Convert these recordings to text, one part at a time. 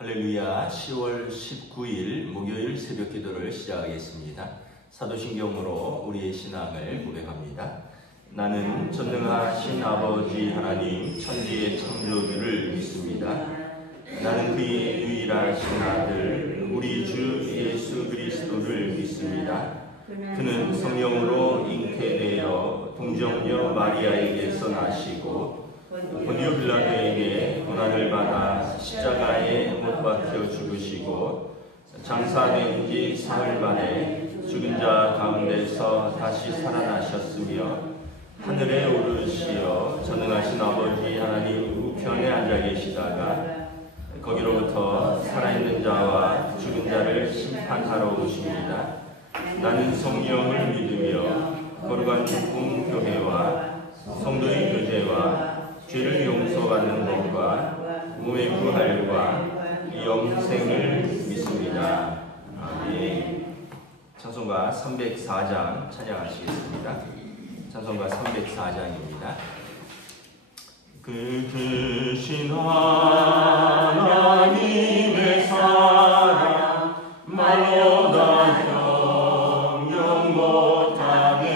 할렐루야. 10월 19일 목요일 새벽 기도를 시작하겠습니다. 사도신경으로 우리의 신앙을 고백합니다. 나는 전능하신 아버지 하나님 천지의 창조주를 믿습니다. 나는 그의 유일하신 아들 우리 주 예수 그리스도를 믿습니다. 그는 성령으로 잉태되어 동정녀 마리아에게서 나시고 본디오 빌라도에게 고난을 받아 십자가에 못 박혀 죽으시고 장사된 지 사흘 만에 죽은 자 가운데서 다시 살아나셨으며 하늘에 오르시어 전능하신 아버지 하나님 우편에 앉아 계시다가 거기로부터 살아있는 자와 죽은 자를 심판하러 오십니다. 나는 성령을 믿으며 거룩한 공교회와 성도의 교제와 죄를 용서받는 것과 몸의 부활과 영생을 믿습니다. 아멘. 찬송가 304장 찬양하시겠습니다. 찬송가 304장입니다. 그 크신 하나님의 사랑 말로 다 형용 못하네.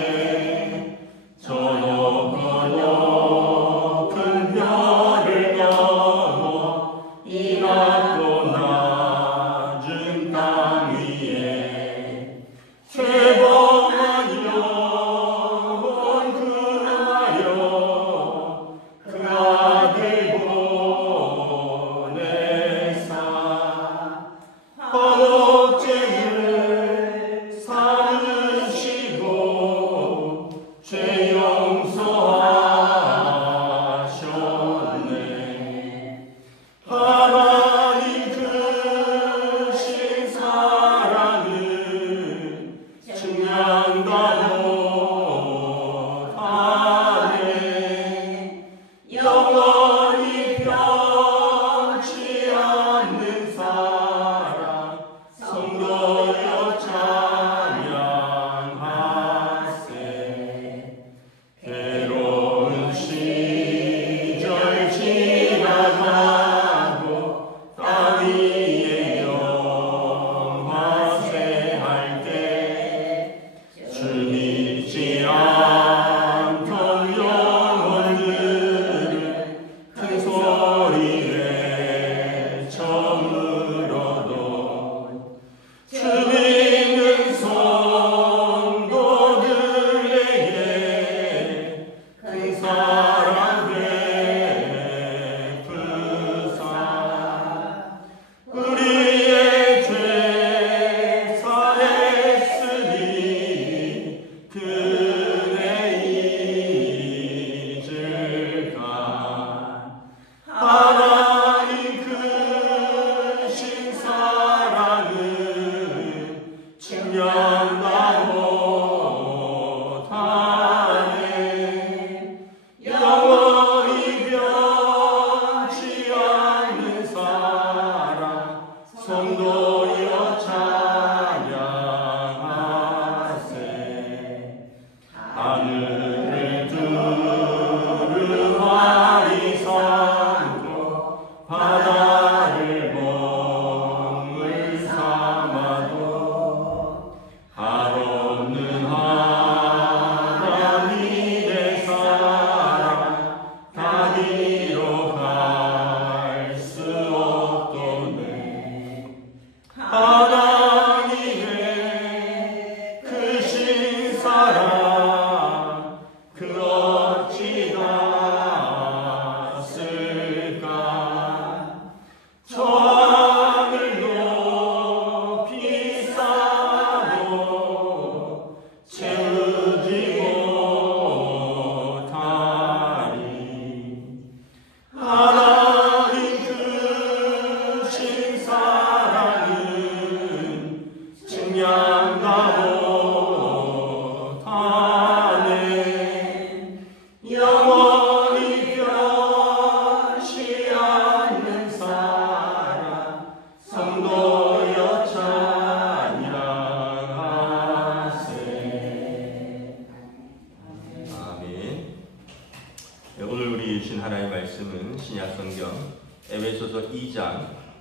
저 높고 높은 별을 넘어 이 낮고 낮은 땅 위에 죄범한 영혼 구하여 그 아들 보내사 헛죄를 사으시고 죄 용서하셨네. 하나님 크신 사랑은 측량다 못하네. 영원히 변치 않는 사랑 성도여 찬양하세. 괴로운 시절 지나가고 땅 위에 영화세할 때 주 믿지 않던 영혼들은 큰 소리에 저물어도 주 믿는 성도들에게 큰 사랑 베푸사 우리의 죄 사했으니 그네 잊을까. 하나님 크신 사랑은 측량다 못하네. 영원히 변치 않는 사랑 성도여 찬양하세. 하늘을 두루마리 삼고 바다를 먹물 삼아도 한없는 하나님의 사랑 다리로 갈 수 없도네.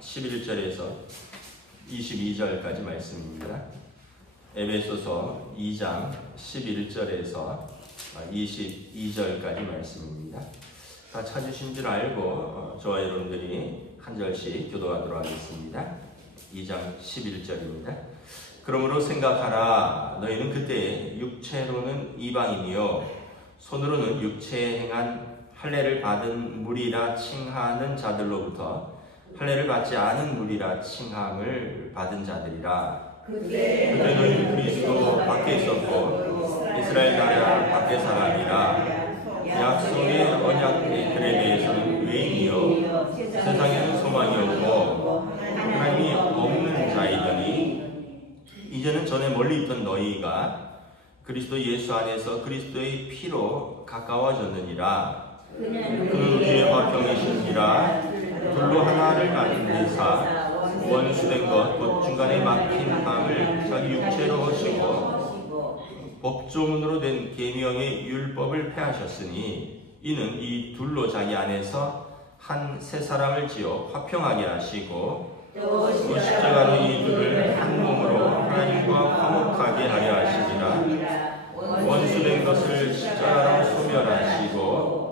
11절에서 22절까지 말씀입니다. 에베소서 2장 11절에서 22절까지 말씀입니다. 다 찾으신 줄 알고 저와 여러분들이 한 절씩 교도하도록 하겠습니다. 2장 11절입니다. 그러므로 생각하라. 너희는 그때 육체로는 이방인이요 손으로는 육체에 행한 할례를 받은 무리라 칭하는 자들로부터 할례를 받지 않은 무리라 칭함을 받은 자들이라. 그때 너희는 그리스도 밖에 있었고 이스라엘 나라 밖의 사람이라. 약속의 언약의 글에 대해서는 외인이요 세상에는 소망이 없고 하나님이 없는 자이더니 이제는 전에 멀리 있던 너희가 그리스도 예수 안에서 그리스도의 피로 가까워졌느니라. 그는 우리의 화평이신지라 둘로 하나를 만드사 원수된 것 곧 중간에 막힌 함을 자기 육체로 하시고 법조문으로 된 계명의 율법을 폐하셨으니 이는 이 둘로 자기 안에서 한 새 사람을 지어 화평하게 하시고 또 십자가로 이 둘을 한 몸으로 하나님과 화목하게 하려 하시니라. 원수된 것을 십자가로 소멸하시고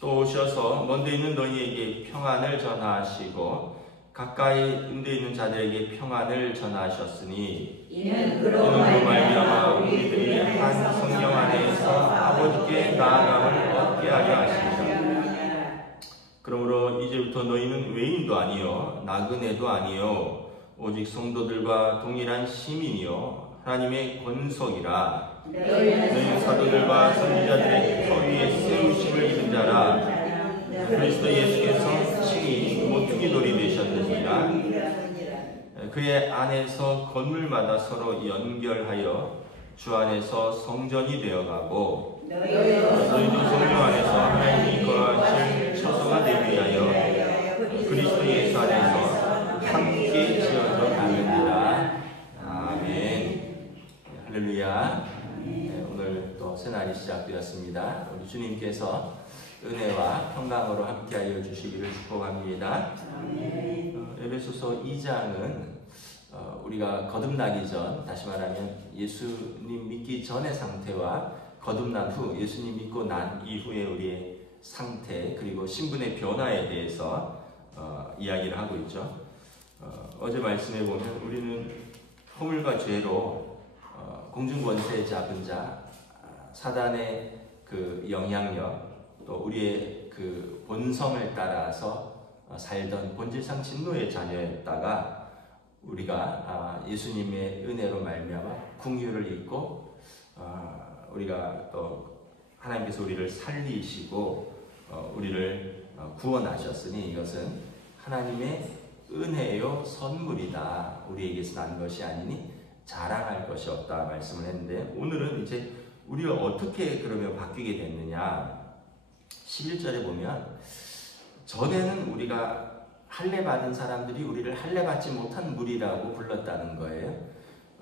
또 오셔서 먼데 있는 너희에게 평안을 전하시고 가까이 은데 있는 자들에게 평안을 전하셨으니 이는 그로 말미암아 우리들이 한 성령 안에서 아버지께 나아감을 얻게 하려 하시니라. 그러므로 이제부터 너희는 외인도 아니요 나그네도 아니요 오직 성도들과 동일한 시민이요 하나님의 권속이라. 너희는 사도들과 선지자들의 터 위에 세우심을 입은 자라. 그리스도 예수께서 친히 모퉁이 돌이 되셨느니라. 그의 안에서 건물마다 서로 연결하여 주 안에서 성전이 되어가고 너희도 성령 안에서 하나님이 거하실 처소가 되기 위하여 그리스도 예수 안에서 함께 지어져 가느니라. 아멘. 할렐루야. 오늘 또 새날이 시작되었습니다. 우리 주님께서 은혜와 평강으로 함께하여 주시기를 축복합니다. 에베소서 2장은 우리가 거듭나기 전, 다시 말하면 예수님 믿기 전의 상태와 거듭난 후, 예수님 믿고 난 이후의 우리의 상태, 그리고 신분의 변화에 대해서 이야기를 하고 있죠. 어제 말씀해 보면 우리는 허물과 죄로 공중권세 잡은 자, 사단의 그 영향력, 또 우리의 그 본성을 따라서 살던 본질상 진노의 자녀였다가 우리가 예수님의 은혜로 말미암아 긍휼을 입고 우리가 또 하나님께서 우리를 살리시고 우리를 구원하셨으니 이것은 하나님의 은혜요 선물이다. 우리에게서 난 것이 아니니 자랑할 것이 없다 말씀을 했는데, 오늘은 이제 우리가 어떻게 그러면 바뀌게 됐느냐. 11절에 보면 전에는 우리가 할례 받은 사람들이 우리를 할례 받지 못한 무리라고 불렀다는 거예요.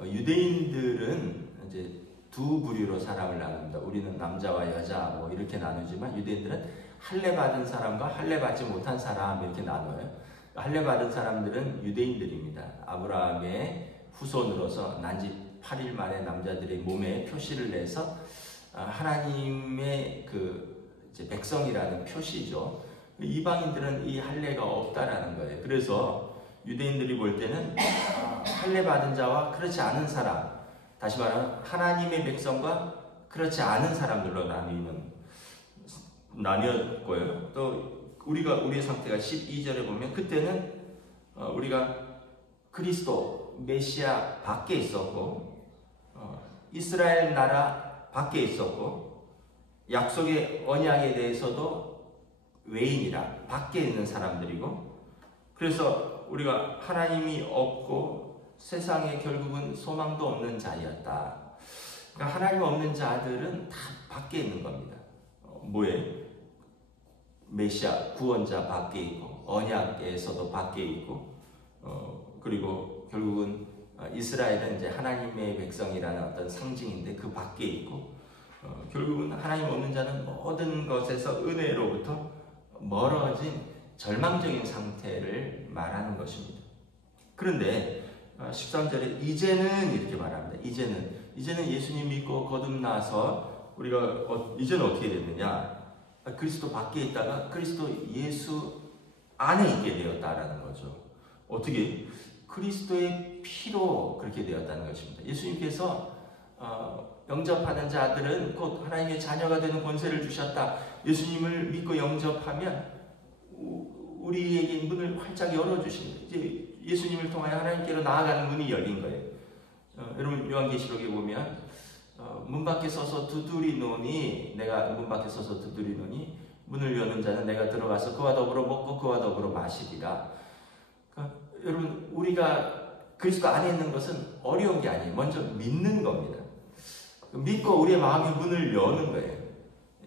유대인들은 이제 두 부류로 사람을 나눕니다. 우리는 남자와 여자 뭐 이렇게 나누지만 유대인들은 할례 받은 사람과 할례 받지 못한 사람 이렇게 나눠요. 할례 받은 사람들은 유대인들입니다. 아브라함의 후손으로서 난지 8일 만에 남자들의 몸에 표시를 내서 하나님의 그 이제 백성이라는 표시죠. 이방인들은 이 할례가 없다라는 거예요. 그래서 유대인들이 볼 때는 할례 받은 자와 그렇지 않은 사람, 다시 말하면 하나님의 백성과 그렇지 않은 사람들로 나뉘었고요. 또 우리의 상태가 12절에 보면 그때는 우리가 그리스도 메시아 밖에 있었고 이스라엘 나라 밖에 있었고 약속의 언약에 대해서도 외인이라 밖에 있는 사람들이고, 그래서 우리가 하나님이 없고 세상에 결국은 소망도 없는 자였다. 그러니까 하나님 없는 자들은 다 밖에 있는 겁니다. 뭐에? 메시아 구원자 밖에 있고 언약에서도 밖에 있고 그리고 결국은 이스라엘은 이제 하나님의 백성이라는 어떤 상징인데 그 밖에 있고 결국은 하나님 없는 자는 모든 것에서 은혜로부터 멀어진 절망적인 상태를 말하는 것입니다. 그런데 13절에 이제는 이렇게 말합니다. 이제는 예수님 믿고 거듭나서 우리가 이제는 어떻게 됐느냐? 그리스도 밖에 있다가 그리스도 예수 안에 있게 되었다라는 거죠. 어떻게? 그리스도의 피로 그렇게 되었다는 것입니다. 예수님께서 영접하는 자들은 곧 하나님의 자녀가 되는 권세를 주셨다. 예수님을 믿고 영접하면 우리에게 문을 활짝 열어주십니다. 이제 예수님을 통하여 하나님께로 나아가는 문이 열린 거예요. 여러분 요한계시록에 보면 문 밖에 서서 두드리노니 내가 문 밖에 서서 두드리노니 문을 여는 자는 내가 들어가서 그와 더불어 먹고 그와 더불어 마시리라. 그러니까 여러분 우리가 그리스도 안에 있는 것은 어려운 게 아니에요. 먼저 믿는 겁니다. 믿고 우리의 마음의 문을 여는 거예요.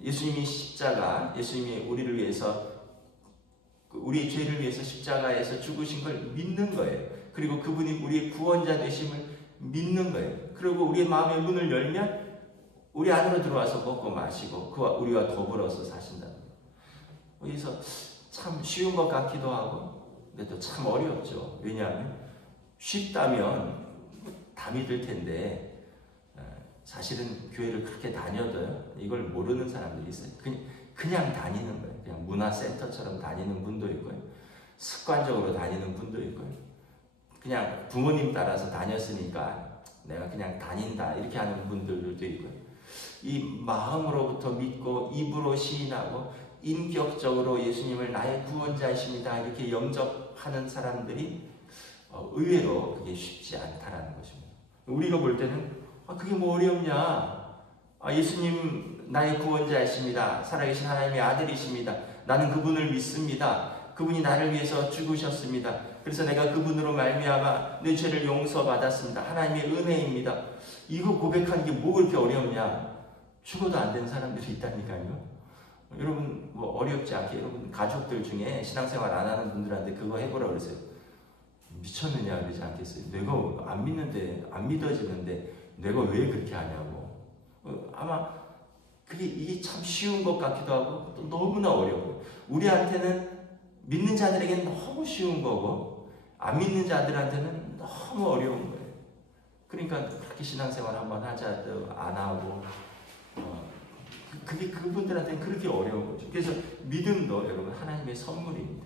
예수님이 십자가, 예수님이 우리를 위해서 우리의 죄를 위해서 십자가에서 죽으신 걸 믿는 거예요. 그리고 그분이 우리의 구원자 되심을 믿는 거예요. 그리고 우리의 마음의 문을 열면 우리 안으로 들어와서 먹고 마시고 그와 우리와 더불어서 사신다는 거예요. 그래서 참 쉬운 것 같기도 하고 근데 또 참 어렵죠. 왜냐하면 쉽다면 다 믿을 텐데 사실은 교회를 그렇게 다녀도요 이걸 모르는 사람들이 있어요. 그냥 다니는 거예요. 그냥 문화센터처럼 다니는 분도 있고요. 습관적으로 다니는 분도 있고요. 그냥 부모님 따라서 다녔으니까 내가 그냥 다닌다 이렇게 하는 분들도 있고요. 이 마음으로부터 믿고 입으로 시인하고 인격적으로 예수님을 나의 구원자이십니다 이렇게 영접하는 사람들이 의외로 그게 쉽지 않다라는 것입니다. 우리가 볼 때는 그게 뭐 어렵냐? 예수님 나의 구원자이십니다. 살아계신 하나님의 아들이십니다. 나는 그분을 믿습니다. 그분이 나를 위해서 죽으셨습니다. 그래서 내가 그분으로 말미암아 내 죄를 용서받았습니다. 하나님의 은혜입니다. 이거 고백하는 게 뭐 그렇게 어렵냐? 죽어도 안 된 사람들이 있다니까요. 여러분 뭐 어렵지 않게 여러분 가족들 중에 신앙생활 안 하는 분들한테 그거 해보라 그러세요. 미쳤느냐 그러지 않겠어요? 내가 안 믿는데 안 믿어지는데 내가 왜 그렇게 하냐고. 아마 이게 참 쉬운 것 같기도 하고 또 너무나 어려워요. 우리한테는 믿는 자들에게는 너무 쉬운 거고 안 믿는 자들한테는 너무 어려운 거예요. 그러니까 그렇게 신앙생활 한번 하자도 안 하고 그게 그분들한테는 그렇게 어려운 거죠. 그래서 믿음도 여러분 하나님의 선물입니다.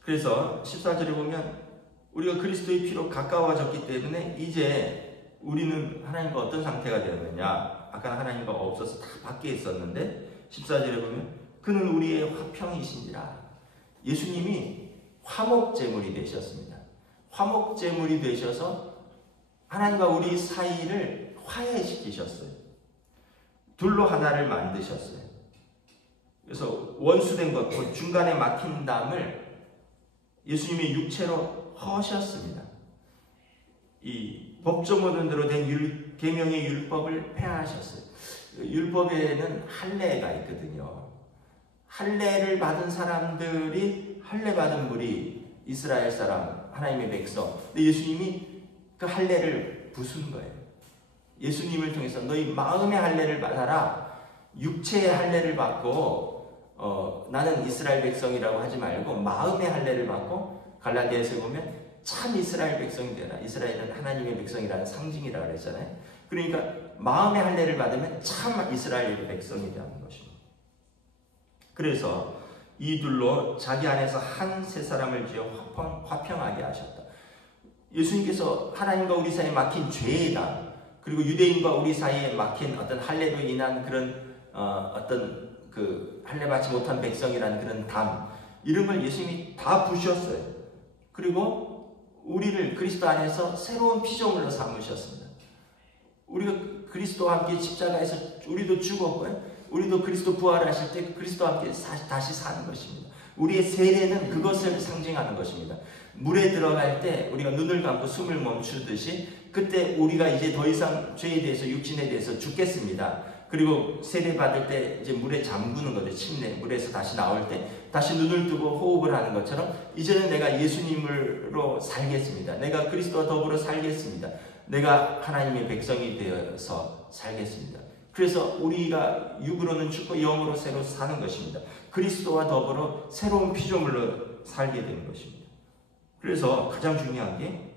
그래서 14절에 보면 우리가 그리스도의 피로 가까워졌기 때문에 이제 우리는 하나님과 어떤 상태가 되었느냐? 아까 하나님과 없어서 다 밖에 있었는데 14절에 보면 그는 우리의 화평이신지라. 예수님이 화목제물이 되셨습니다. 화목제물이 되셔서 하나님과 우리 사이를 화해시키셨어요. 둘로 하나를 만드셨어요. 그래서 원수된 것, 중간에 막힌 담을 예수님이 육체로 허셨습니다. 이 법조문으로 된 계명의 율법을 폐하셨어요. 율법에는 할례가 있거든요. 할례를 받은 사람들이 할례 받은 무리 이스라엘 사람 하나님의 백성. 근데 예수님이 그 할례를 부순 거예요. 예수님을 통해서 너희 마음의 할례를 받아라. 육체의 할례를 받고 나는 이스라엘 백성이라고 하지 말고 마음의 할례를 받고 갈라디아서에 보면 참 이스라엘 백성이 되라. 이스라엘은 하나님의 백성이라는 상징이라고 그랬잖아요. 그러니까 마음의 할례를 받으면 참 이스라엘의 백성이 되는 것입니다. 그래서 이 둘로 자기 안에서 한 세 사람을 지어 화평하게 하셨다. 예수님께서 하나님과 우리 사이에 막힌 죄의 담, 그리고 유대인과 우리 사이에 막힌 어떤 할례로 인한 그런 어떤 그 할례 받지 못한 백성이라는 그런 담, 이런 걸 예수님이 다 부셨어요. 그리고 우리를 그리스도 안에서 새로운 피조물로 삼으셨습니다. 우리가 그리스도와 함께 십자가에서 우리도 죽었고요. 우리도 그리스도 부활하실 때 그리스도와 함께 다시 사는 것입니다. 우리의 세례는 그것을 상징하는 것입니다. 물에 들어갈 때 우리가 눈을 감고 숨을 멈추듯이 그때 우리가 이제 더 이상 죄에 대해서 육신에 대해서 죽겠습니다. 그리고 세례 받을 때 이제 물에 잠그는 거죠. 침례 물에서 다시 나올 때 다시 눈을 뜨고 호흡을 하는 것처럼 이제는 내가 예수님으로 살겠습니다. 내가 그리스도와 더불어 살겠습니다. 내가 하나님의 백성이 되어서 살겠습니다. 그래서 우리가 육으로는 죽고 영으로 새로 사는 것입니다. 그리스도와 더불어 새로운 피조물로 살게 되는 것입니다. 그래서 가장 중요한 게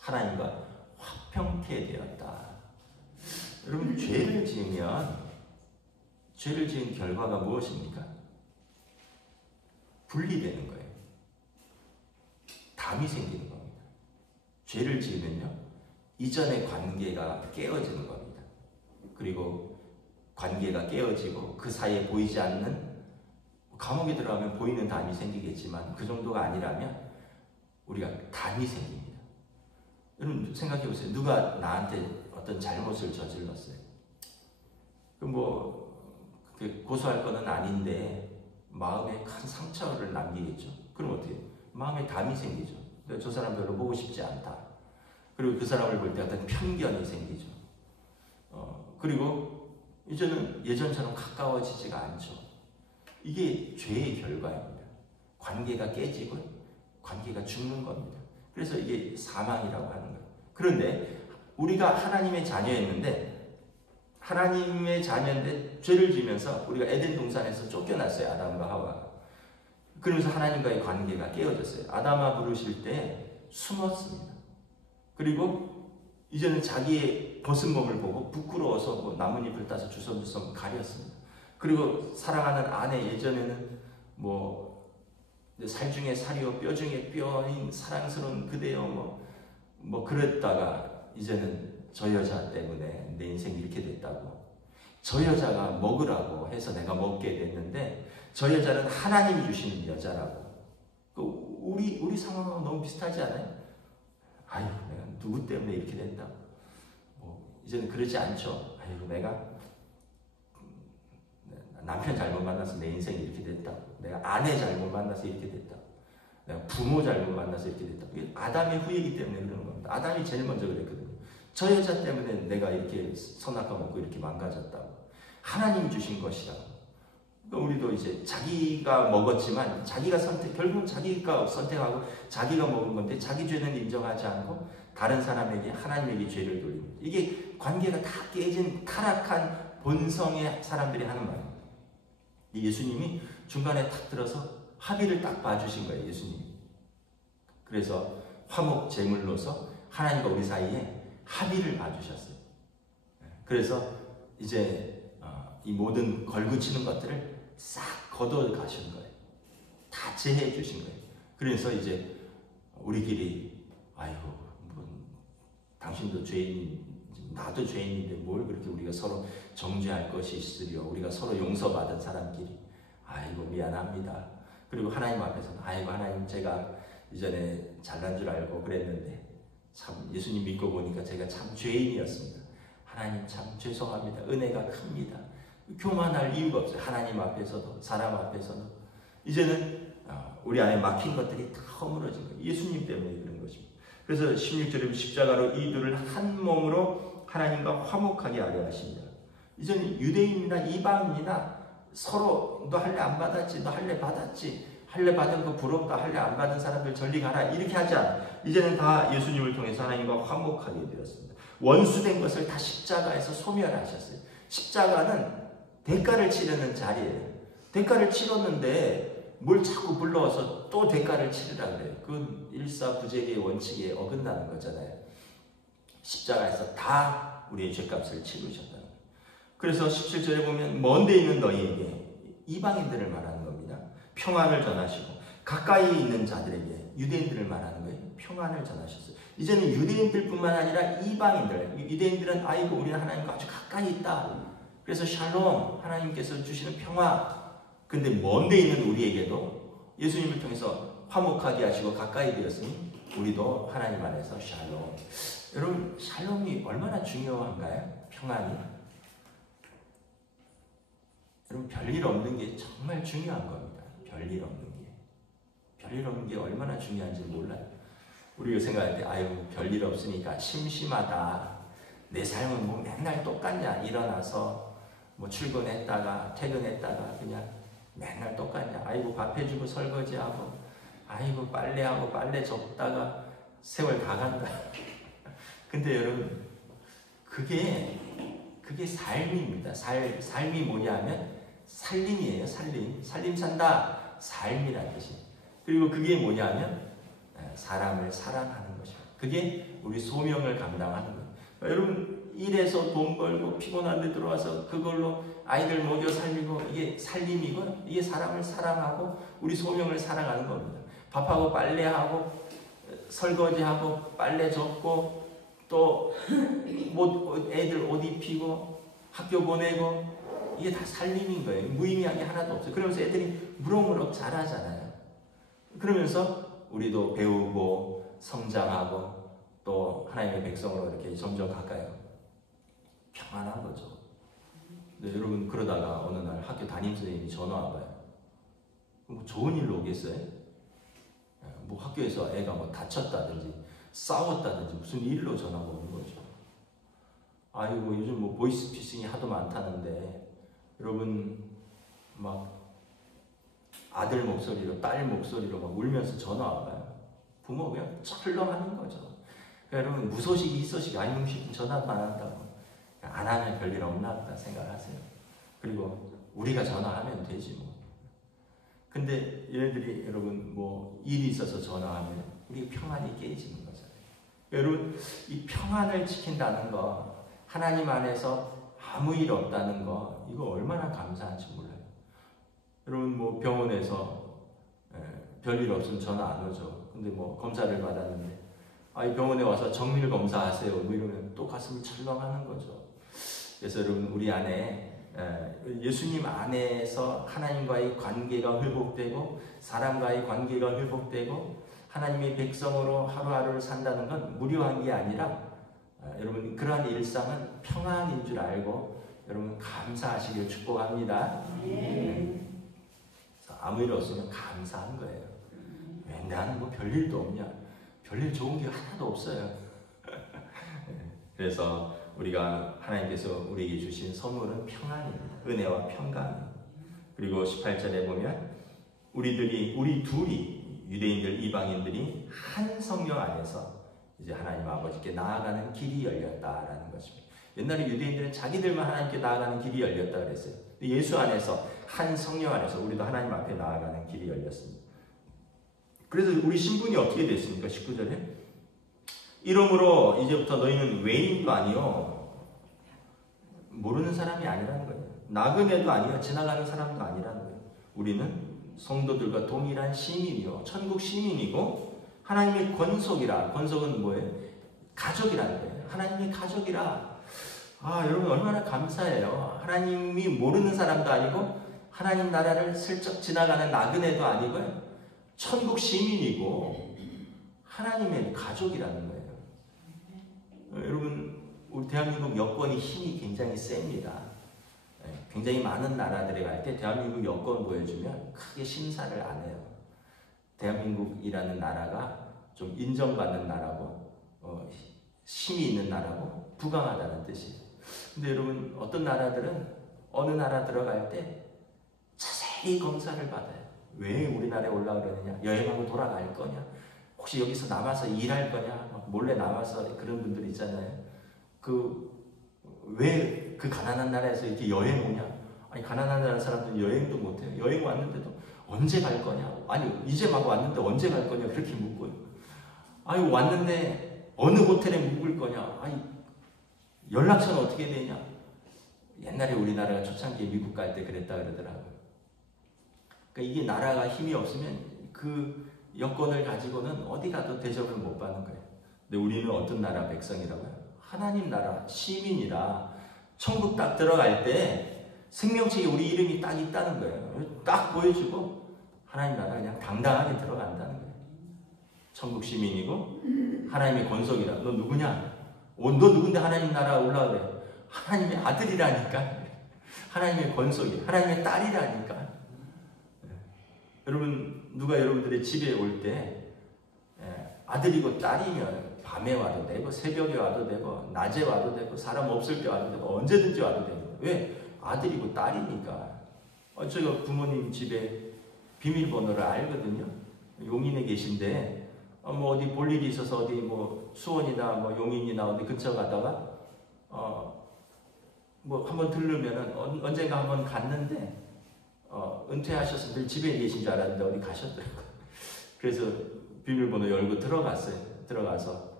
하나님과 화평케 되었다. 여러분, 죄를 지은 결과가 무엇입니까? 분리되는 거예요. 담이 생기는 겁니다. 죄를 지으면요, 이전의 관계가 깨어지는 겁니다. 그리고 관계가 깨어지고 그 사이에 보이지 않는, 감옥에 들어가면 보이는 담이 생기겠지만 그 정도가 아니라면 우리가 담이 생깁니다. 여러분 생각해 보세요. 누가 나한테 어떤 잘못을 저질렀어요. 고소할 거는 아닌데 마음에 큰 상처를 남기겠죠. 그럼 어떻게 해요? 마음에 담이 생기죠. 저 사람 별로 보고 싶지 않다. 그리고 그 사람을 볼 때 어떤 편견이 생기죠. 그리고 이제는 예전처럼 가까워지지가 않죠. 이게 죄의 결과입니다. 관계가 깨지고 관계가 죽는 겁니다. 그래서 이게 사망이라고 하는 거예요. 그런데 우리가 하나님의 자녀인데 죄를 지면서 우리가 에덴 동산에서 쫓겨났어요. 아담과 하와가. 그러면서 하나님과의 관계가 깨어졌어요. 아담아 부르실 때 숨었습니다. 그리고 이제는 자기의 벗은 몸을 보고 부끄러워서 나뭇잎을 따서 주섬주섬 가렸습니다. 그리고 사랑하는 아내, 예전에는 살 중에 살이요 뼈 중에 뼈인 사랑스러운 그대여 그랬다가 이제는 저 여자 때문에 내 인생이 이렇게 됐다고, 저 여자가 먹으라고 해서 내가 먹게 됐는데 저 여자는 하나님이 주시는 여자라고. 우리 상황하고 너무 비슷하지 않아요? 아유, 내가 누구 때문에 이렇게 됐다. 이제는 그러지 않죠. 아유, 내가 남편 잘못 만나서 내 인생이 이렇게 됐다. 내가 아내 잘못 만나서 이렇게 됐다. 내가 부모 잘못 만나서 이렇게 됐다. 이게 아담의 후예이기 때문에 그러는 겁니다. 아담이 제일 먼저 그랬거든요. 저 여자 때문에 내가 이렇게 선악과 먹고 이렇게 망가졌다고. 하나님 주신 것이라고. 그러니까 우리도 이제 자기가 먹었지만 결국 자기가 선택하고 자기가 먹은 건데 자기 죄는 인정하지 않고 다른 사람에게, 하나님에게 죄를 돌립니다. 이게 관계가 다 깨진 타락한 본성의 사람들이 하는 말입니다. 예수님이 중간에 탁 들어서 합의를 딱 봐주신 거예요. 예수님이. 그래서 화목 제물로서 하나님과 우리 사이에 합의를 봐주셨어요. 그래서 이제 이 모든 걸붙이는 것들을 싹 걷어 가신 거예요. 다 제해 주신 거예요. 그래서 이제 우리끼리 당신도 죄인, 나도 죄인인데 뭘 그렇게 우리가 서로 정죄할 것이 있으려, 우리가 서로 용서받은 사람끼리 미안합니다. 그리고 하나님 앞에서는 하나님, 제가 이전에 잘난 줄 알고 그랬는데 참 예수님 믿고 보니까 제가 참 죄인이었습니다. 하나님 참 죄송합니다. 은혜가 큽니다. 교만할 이유가 없어요. 하나님 앞에서도 사람 앞에서도. 이제는 우리 안에 막힌 것들이 다 허물어진 거예요. 예수님 때문에 그런 것입니다. 그래서 16절에 십자가로 이들을 한 몸으로 하나님과 화목하게 하려 하십니다. 이제는 유대인이나 이방인이나 서로 너 할례 안 받았지, 너 할례 받았지, 할례 받은 거 부럽다, 할례 안 받은 사람들 저리 가라, 이렇게 하지 않아. 이제는 다 예수님을 통해서 하나님과 화목하게 되었습니다. 원수된 것을 다 십자가에서 소멸하셨어요. 십자가는 대가를 치르는 자리예요. 대가를 치렀는데 뭘 자꾸 불러와서 또 대가를 치르라 그래요. 그건 일사부재의 원칙에 어긋나는 거잖아요. 십자가에서 다 우리의 죄값을 치르셨다는 거예요. 그래서 17절에 보면 먼데 있는 너희에게, 이방인들을 말하는 겁니다. 평안을 전하시고, 가까이 있는 자들에게, 유대인들을 말하는 거예요. 평안을 전하셨어요. 이제는 유대인들뿐만 아니라 이방인들, 유대인들은 우리는 하나님과 아주 가까이 있다. 그래서 샬롬, 하나님께서 주시는 평화. 근데 먼데 있는 우리에게도 예수님을 통해서 화목하게 하시고 가까이 되었으니 우리도 하나님 안에서 샬롬. 여러분, 샬롬이 얼마나 중요한가요? 평안이. 여러분, 별일 없는 게 정말 중요한 겁니다. 별일 없는 게 얼마나 중요한지 몰라요. 우리가 생각할 때 별일 없으니까 심심하다. 내 삶은 맨날 똑같냐. 일어나서 출근했다가 퇴근했다가 그냥 맨날 똑같냐. 밥 해주고 설거지하고, 빨래하고 빨래 접다가 세월 다 간다. 근데 여러분, 그게 그게 삶입니다. 삶이 뭐냐면 살림이에요. 살림 산다. 삶이라는 뜻이. 그리고 그게 뭐냐면 사람을 사랑하는 것이에요. 그게 우리 소명을 감당하는 거예요. 여러분 일해서 돈 벌고 피곤한 데 들어와서 그걸로 아이들 먹여 살리고 이게 살림이고 이게 사람을 사랑하고 우리 소명을 사랑하는 겁니다. 밥하고 빨래하고 설거지하고 빨래 접고 또 애들 옷 입히고 학교 보내고 이게 다 살림인 거예요. 무의미한 게 하나도 없어요. 그러면서 애들이 무럭무럭 자라잖아요. 그러면서 우리도 배우고 성장하고 또 하나님의 백성으로 이렇게 점점 가까이 평안한 거죠. 근데 여러분 그러다가 어느 날 학교 담임선생님이 전화 와봐요. 뭐 좋은 일로 오겠어요? 뭐 학교에서 애가 뭐 다쳤다든지 싸웠다든지 무슨 일로 전화가 오는 거죠. 아이고 요즘 뭐 보이스피싱이 하도 많다는데 여러분 막 아들 목소리로 딸 목소리로 막 울면서 전화 와봐요. 부모 그냥 철렁하는 거죠. 그러니까 여러분 무소식이 희소식이 아니면 전화도 안 한다고. 안 하면 별일 없나 보다 생각하세요. 그리고 우리가 전화하면 되지 뭐. 근데 얘네들이 여러분 뭐 일이 있어서 전화하면 우리 평안이 깨지는 거잖아요. 여러분 이 평안을 지킨다는 거 하나님 안에서 아무 일 없다는 거 이거 얼마나 감사한지 몰라요. 여러분 뭐 병원에서 별일 없으면 전화 안 오죠. 근데 뭐 검사를 받았는데 이 병원에 와서 정밀 검사하세요 뭐 이러면 또 가슴이 철렁하는 거죠. 그래서 여러분 우리 안에 예수님 안에서 하나님과의 관계가 회복되고 사람과의 관계가 회복되고 하나님의 백성으로 하루하루를 산다는 건 무료한 게 아니라 여러분 그러한 일상은 평안인 줄 알고 여러분 감사하시길 축복합니다. 아무 일 없으면 감사한 거예요. 왜 나는 뭐 별일도 없냐? 별일 좋은 게 하나도 없어요. 그래서 우리가 하나님께서 우리에게 주신 선물은 평안입니다. 은혜와 평강. 그리고 18절에 보면 우리 둘이 유대인들 이방인들이 한 성령 안에서 이제 하나님 아버지께 나아가는 길이 열렸다라는 것입니다. 옛날에 유대인들은 자기들만 하나님께 나아가는 길이 열렸다 그랬어요. 예수 안에서 한 성령 안에서 우리도 하나님 앞에 나아가는 길이 열렸습니다. 그래서 우리 신분이 어떻게 됐습니까? 19절에 이러므로 이제부터 너희는 외인도 아니요 모르는 사람이 아니라는 거예요. 나그네도 아니요 지나가는 사람도 아니라는 거예요. 우리는 성도들과 동일한 시민이요 천국 시민이고 하나님의 권속이라. 권속은 뭐예요? 가족이라는 거예요. 하나님의 가족이라. 여러분 얼마나 감사해요. 하나님이 모르는 사람도 아니고 하나님 나라를 슬쩍 지나가는 나그네도 아니고요. 천국 시민이고 하나님의 가족이라는 거예요. 여러분 우리 대한민국 여권이 힘이 굉장히 셉니다. 굉장히 많은 나라들에 갈 때 대한민국 여권 보여주면 크게 심사를 안 해요. 대한민국이라는 나라가 좀 인정받는 나라고 힘이 있는 나라고 부강하다는 뜻이에요. 근데 여러분 어떤 나라들은 어느 나라 들어갈 때 자세히 검사를 받아요. 왜 우리나라에 올라오려느냐? 여행하고 돌아갈 거냐? 혹시 여기서 남아서 일할 거냐? 몰래 남아서 그런 분들 있잖아요. 왜 그 가난한 나라에서 이렇게 여행 오냐? 아니 가난한 나라 사람들은 여행도 못해요. 여행 왔는데도 언제 갈 거냐? 아니 이제 막 왔는데 언제 갈 거냐? 그렇게 묻고요. 아니 왔는데 어느 호텔에 묵을 거냐? 아니 연락처는 어떻게 되냐? 옛날에 우리나라가 초창기에 미국 갈 때 그랬다 그러더라고요. 그러니까 이게 나라가 힘이 없으면 그 여권을 가지고는 어디 가도 대접을 못 받는 거예요. 근데 우리는 어떤 나라 백성이라고요? 하나님 나라 시민이라 천국 딱 들어갈 때 생명책에 우리 이름이 딱 있다는 거예요. 딱 보여주고 하나님 나라 그냥 당당하게 들어간다는 거예요. 천국 시민이고 하나님의 권속이라. 너 누구냐? 너 누군데 하나님 나라 올라오래? 하나님의 아들이라니까. 하나님의 권속이 하나님의 딸이라니까. 여러분 누가 여러분들의 집에 올 때 아들이고 딸이면 밤에 와도 되고 새벽에 와도 되고 낮에 와도 되고 사람 없을 때 와도 되고 언제든지 와도 됩니다. 왜? 아들이고 딸이니까. 제가 부모님 집에 비밀번호를 알거든요. 용인에 계신데 뭐 어디 볼 일이 있어서 어디 뭐 수원이나 뭐 용인이나 어디 근처 가다가 뭐 한번 들르면은 언젠가 한번 갔는데 은퇴하셔서 늘 집에 계신 줄 알았는데 어디 가셨더라고요. 그래서 비밀번호 열고 들어갔어요. 들어가서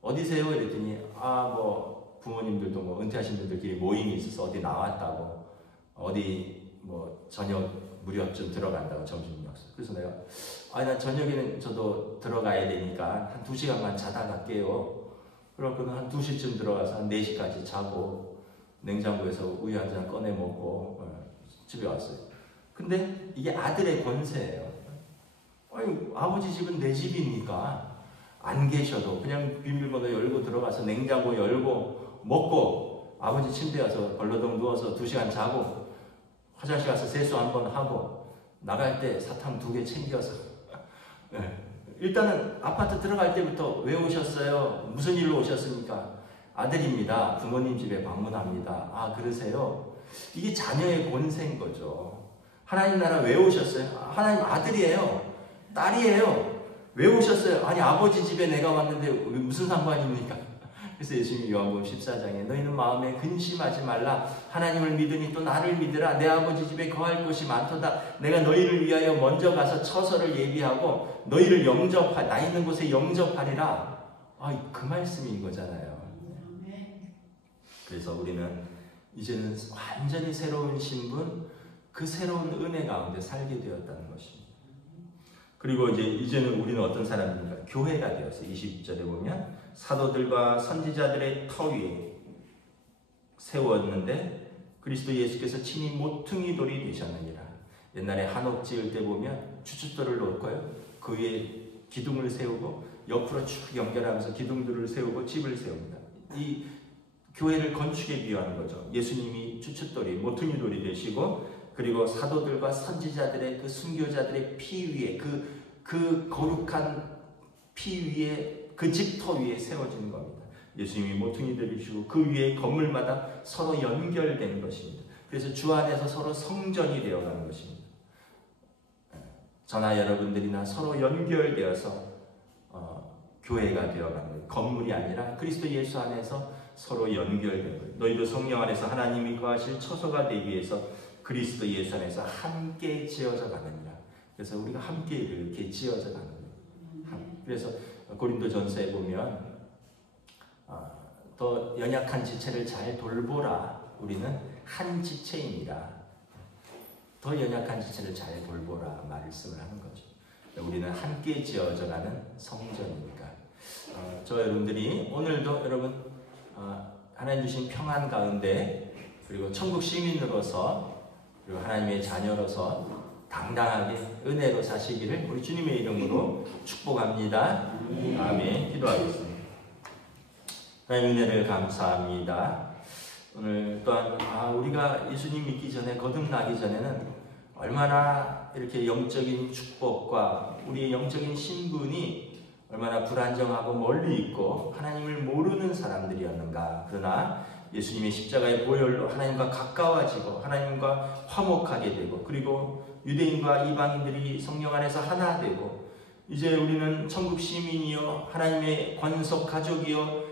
어디세요? 이랬더니 뭐 부모님들도 뭐 은퇴하신 분들끼리 모임이 있어서 어디 나왔다고, 어디 뭐 저녁 무렵쯤 들어간다고, 점심 약속. 그래서 내가 난 저녁에는 저도 들어가야 되니까 한 2시간만 자다 갈게요. 그러고는 한 2시쯤 들어가서 한 4시까지 자고 냉장고에서 우유 한 잔 꺼내 먹고 집에 왔어요. 근데 이게 아들의 권세예요. 아버지 집은 내 집이니까 안 계셔도 그냥 비밀번호 열고 들어가서 냉장고 열고 먹고 아버지 침대에 가서 벌러덩 누워서 2시간 자고 화장실 가서 세수 한번 하고 나갈 때 사탕 2개 챙겨서 일단은 아파트 들어갈 때부터 왜 오셨어요? 무슨 일로 오셨습니까? 아들입니다. 부모님 집에 방문합니다. 그러세요? 이게 자녀의 권세인 거죠. 하나님 나라 왜 오셨어요? 하나님 아들이에요. 딸이에요. 왜 오셨어요? 아버지 집에 내가 왔는데 무슨 상관입니까? 그래서 예수님이 요한복음 14장에 너희는 마음에 근심하지 말라. 하나님을 믿으니 또 나를 믿으라. 내 아버지 집에 거할 곳이 많도다. 내가 너희를 위하여 먼저 가서 처소를 예비하고 너희를 나 있는 곳에 영접하리라. 그 말씀인 거잖아요. 그래서 우리는 이제는 완전히 새로운 신분, 그 새로운 은혜 가운데 살게 되었다는 것입니다. 그리고 이제는 우리는 어떤 사람입니까? 교회가 되었어요. 20절에 보면 사도들과 선지자들의 터 위에 세웠는데 그리스도 예수께서 친히 모퉁이 돌이 되셨느니라. 옛날에 한옥 지을 때 보면 주춧돌을 놓고요, 그 위에 기둥을 세우고 옆으로 쭉 연결하면서 기둥들을 세우고 집을 세웁니다. 이 교회를 건축에 비유하는 거죠. 예수님이 주춧돌이 모퉁이 돌이 되시고 그리고 사도들과 선지자들의 그 순교자들의 피 위에 그 거룩한 피 위에 그 집터 위에 세워지는 겁니다. 예수님이 모퉁이 되시고 그 위에 건물마다 서로 연결된 것입니다. 그래서 주 안에서 서로 성전이 되어가는 것입니다. 저나 여러분들이나 서로 연결되어서 교회가 되어가는 거예요. 건물이 아니라 그리스도 예수 안에서 서로 연결된 거예요. 너희도 성령 안에서 하나님이 거하실 처소가 되기 위해서 그리스도 예수 안에서 함께 지어져 가느니라. 그래서 우리가 함께 이렇게 지어져 가는 거예요. 그래서 고린도전서에 보면 더 연약한 지체를 잘 돌보라. 우리는 한 지체입니다. 더 연약한 지체를 잘 돌보라 말씀을 하는 거죠. 우리는 함께 지어져 가는 성전이니까. 저 여러분들이 오늘도 여러분 하나님 주신 평안 가운데 그리고 천국 시민으로서 그리고 하나님의 자녀로서 당당하게 은혜로 사시기를 우리 주님의 이름으로 축복합니다. 아멘. 기도하겠습니다. 하나님 은혜를 감사합니다. 오늘 또한 우리가 예수님 믿기 전에 거듭나기 전에는 얼마나 이렇게 영적인 축복과 우리의 영적인 신분이 얼마나 불안정하고 멀리 있고 하나님을 모르는 사람들이었는가. 그러나 예수님의 십자가의 보혈로 하나님과 가까워지고 하나님과 화목하게 되고 그리고 유대인과 이방인들이 성령 안에서 하나 되고 이제 우리는 천국 시민이요 하나님의 권속 가족이요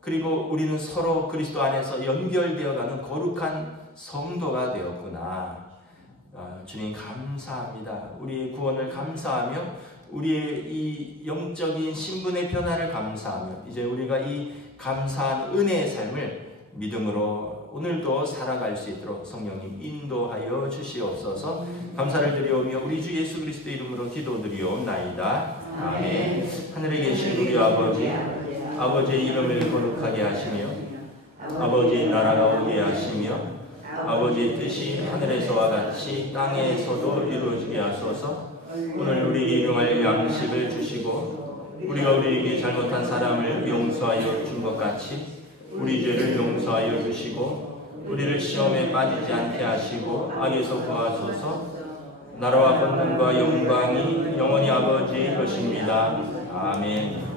그리고 우리는 서로 그리스도 안에서 연결되어가는 거룩한 성도가 되었구나. 주님 감사합니다. 우리의 구원을 감사하며 우리의 이 영적인 신분의 변화를 감사하며 이제 우리가 이 감사한 은혜의 삶을 믿음으로 오늘도 살아갈 수 있도록 성령님 인도하여 주시옵소서. 감사를 드리오며 우리 주 예수 그리스도 이름으로 기도드리옵나이다. 아멘. 하늘에 계신 우리 아버지의 이름을 거룩하게 하시며 아버지의 나라가 오게 하시며 아버지의 뜻이 하늘에서와 같이 땅에서도 이루어지게 하소서. 오늘 우리에게 일용할 양식을 주시고 우리가 우리에게 잘못한 사람을 용서하여 준 것 같이 우리 죄를 용서하여 주시고 우리를 시험에 빠지지 않게 하시고 악에서 구하소서. 나라와 권능과 영광이 영원히 아버지의 것입니다. 아멘.